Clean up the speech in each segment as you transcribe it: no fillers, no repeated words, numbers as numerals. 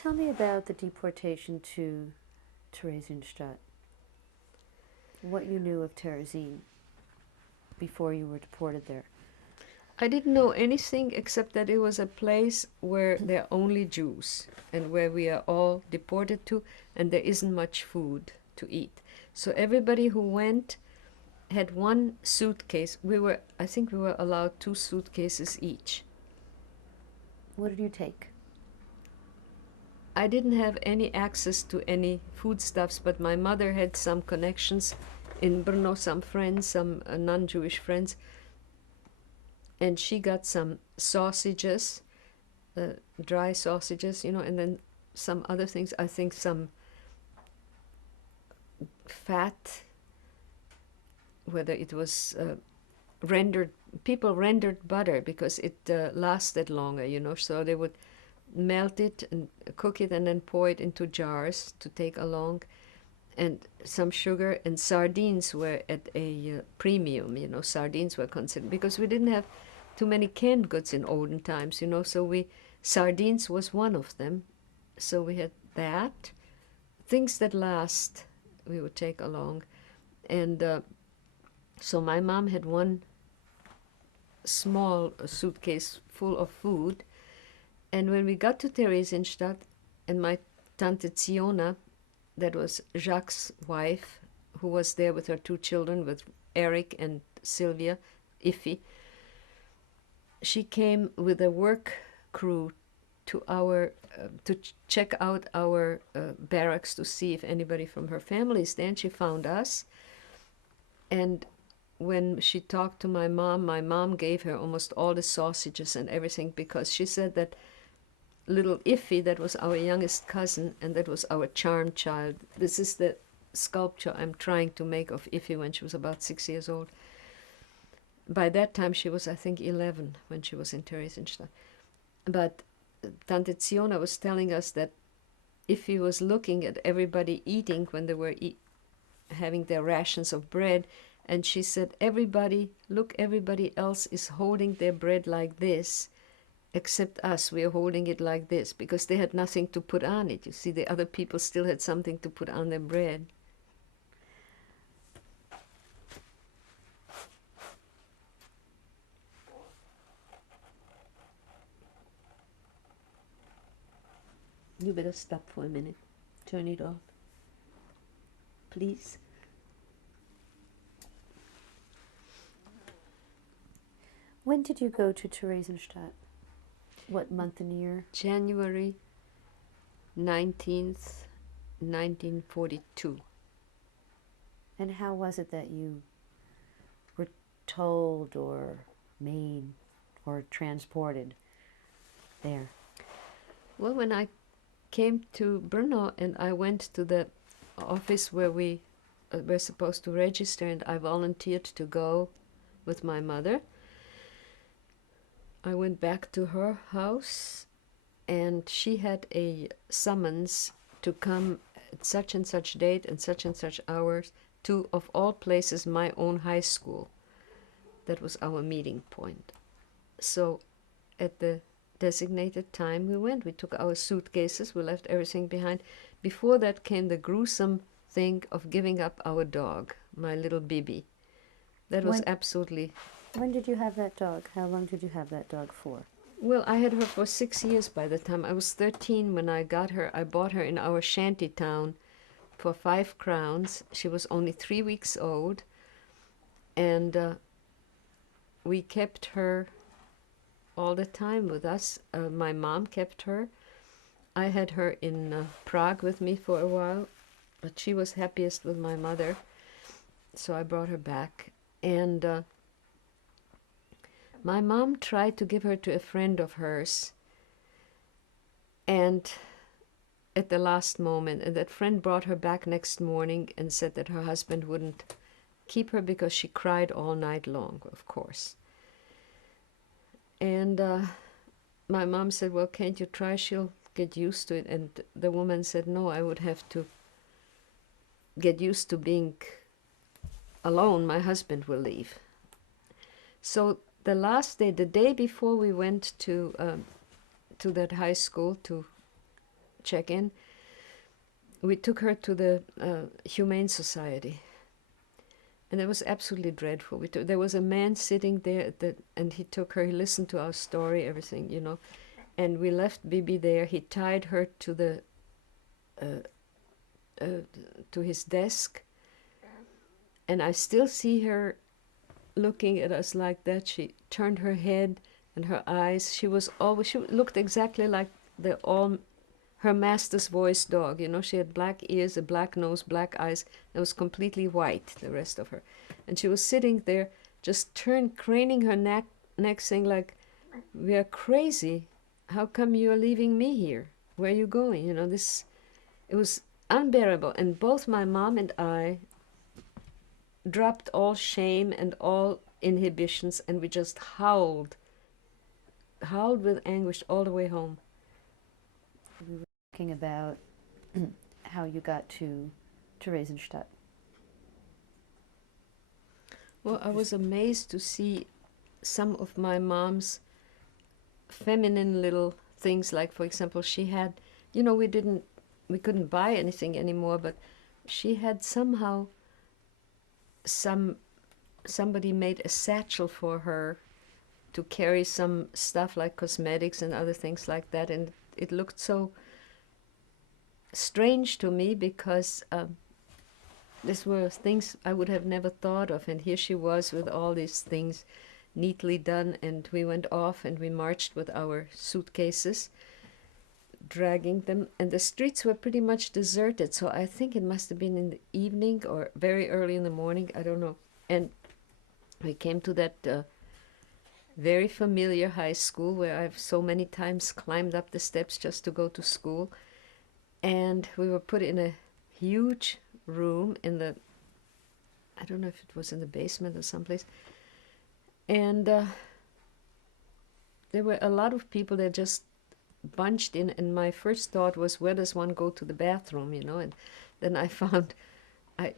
Tell me about the deportation to Theresienstadt. What you knew of Teresien before you were deported there. I didn't know anything except that it was a place where there are only Jews and where we are all deported to, and there isn't much food to eat. So everybody who went had one suitcase. I think we were allowed 2 suitcases each. What did you take? I didn't have any access to any foodstuffs, but my mother had some connections in Brno, some friends, some non-Jewish friends, and she got some sausages, dry sausages, and then some other things. I think some fat, whether it was people rendered butter because it lasted longer, so they would melt it and cook it and then pour it into jars to take along. And some sugar, and sardines were at a premium, sardines were considered, because we didn't have too many canned goods in olden times, so sardines was one of them. So we had that. Things that last, we would take along. And so my mom had one small suitcase full of food. And when we got to Theresienstadt, and my Tante Ziona, that was Jacques' wife, who was there with her 2 children, with Eric and Sylvia, Iffy, she came with a work crew to check out our barracks to see if anybody from her family is there, and she found us. And when she talked to my mom gave her almost all the sausages and everything, because she said that little Iffy, that was our youngest cousin, and that was our charm child. This is the sculpture I'm trying to make of Iffy when she was about 6 years old. By that time, she was, I think, 11 when she was in Theresienstadt. But Tante Ziona was telling us that Iffy was looking at everybody eating when they were having their rations of bread, and she said, everybody else is holding their bread like this, except us. We are holding it like this, because they had nothing to put on it. You see, the other people still had something to put on their bread. You better stop for a minute. Turn it off, please. When did you go to Theresienstadt? What month and year? January 19th, 1942. And how was it that you were told or made or transported there? Well, when I came to Brno and I went to the office where we were supposed to register, and I volunteered to go with my mother, I went back to her house, and she had a summons to come at such and such date and such hours to, of all places, my own high school. That was our meeting point. So at the designated time we went. We took our suitcases, we left everything behind. Before that came the gruesome thing of giving up our dog, my little Bibi. That was absolutely... When did you have that dog? How long did you have that dog for? Well, I had her for 6 years by the time. I was 13 when I got her. I bought her in our shanty town for 5 crowns. She was only 3 weeks old. And we kept her all the time with us. My mom kept her. I had her in Prague with me for a while, but she was happiest with my mother, so I brought her back. And my mom tried to give her to a friend of hers, and at the last moment, and that friend brought her back next morning and said that her husband wouldn't keep her because she cried all night long, of course. And my mom said, well, can't you try? She'll get used to it. And the woman said, no, I would have to get used to being alone. My husband will leave. So the last day, the day before we went to that high school to check-in, we took her to the Humane Society. And it was absolutely dreadful. There was a man sitting there, and he took her, he listened to our story, everything, you know. And we left Bibi there. He tied her to the to his desk. And I still see her looking at us like that. She turned her head and her eyes. She looked exactly like her master's voice dog. You know, she had black ears, a black nose, black eyes. It was completely white, the rest of her. And she was sitting there, just craning her neck saying like, "We are crazy. How come you are leaving me here? Where are you going?" You know, it was unbearable. And both my mom and I dropped all shame and all inhibitions, and we just howled with anguish all the way home. We were talking about how you got to Theresienstadt. Well, I was amazed to see some of my mom's feminine little things, like, for example, she had, you know, we couldn't buy anything anymore, but she had somehow somebody made a satchel for her to carry some stuff like cosmetics and other things like that, and it looked so strange to me because these were things I would have never thought of, and here she was with all these things neatly done, and we went off and we marched with our suitcases, dragging them, and the streets were pretty much deserted, so I think it must have been in the evening or very early in the morning, I don't know. And we came to that very familiar high school where I've so many times climbed up the steps just to go to school, and we were put in a huge room in the, I don't know if it was in the basement or someplace, and there were a lot of people that just bunched in, and my first thought was, where does one go to the bathroom, you know? And then I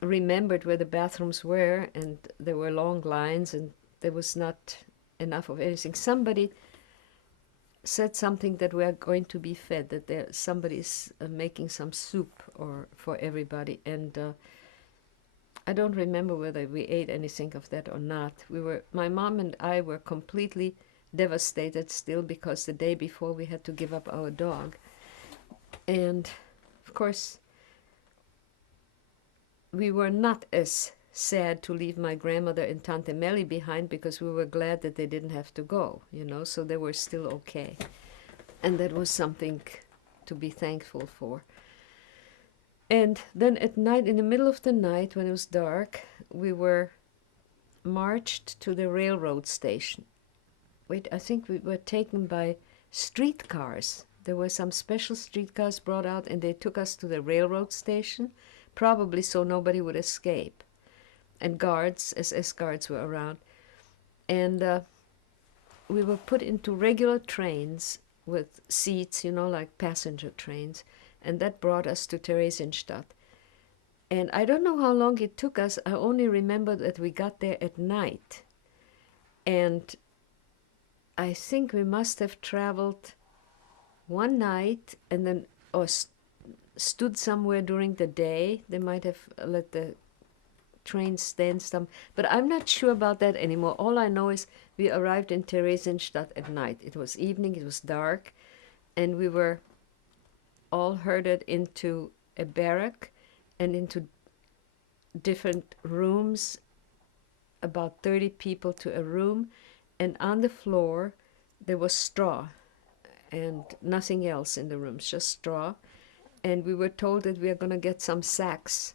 remembered where the bathrooms were, and there were long lines, and there was not enough of anything. Somebody said something that we are going to be fed, that somebody's making some soup for everybody, and I don't remember whether we ate anything of that or not. My mom and I were completely devastated still, because the day before we had to give up our dog. And of course, we were not as sad to leave my grandmother and Tante Melly behind, because we were glad that they didn't have to go, you know, so they were still okay. And that was something to be thankful for. And then at night, in the middle of the night, when it was dark, we were marched to the railroad station. Wait, I think we were taken by streetcars. There were some special streetcars brought out, and they took us to the railroad station, probably so nobody would escape. And guards, SS guards, were around. And we were put into regular trains with seats, you know, like passenger trains, and that brought us to Theresienstadt. And I don't know how long it took us. I only remember that we got there at night. And I think we must have traveled one night and then stood somewhere during the day. They might have let the train stand some, but I'm not sure about that anymore. All I know is we arrived in Theresienstadt at night. It was evening, it was dark, and we were all herded into a barrack and into different rooms, about 30 people to a room, and on the floor there was straw and nothing else in the rooms, just straw. And we were told that we are going to get some sacks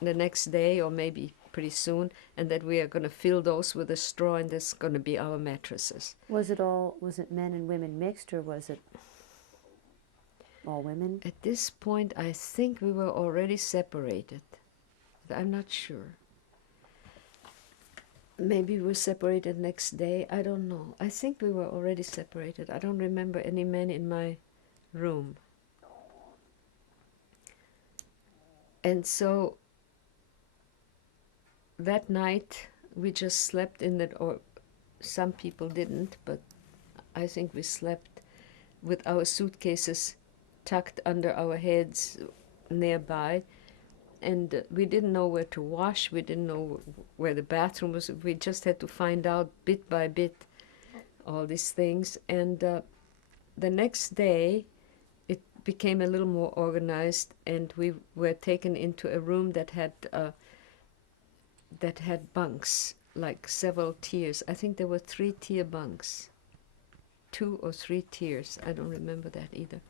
the next day or maybe pretty soon, and that we are going to fill those with the straw, and that's going to be our mattresses. Was it men and women mixed, or was it all women? At this point, I think we were already separated. But I'm not sure. Maybe we were separated next day. I don't know. I think we were already separated. I don't remember any men in my room. And so that night we just slept in that, or some people didn't, but I think we slept with our suitcases tucked under our heads nearby. And we didn't know where to wash. We didn't know where the bathroom was. We just had to find out bit by bit all these things. And the next day, it became a little more organized, and we were taken into a room that had bunks, like several tiers. I think there were 3-tier bunks, 2 or 3 tiers. I don't remember that either.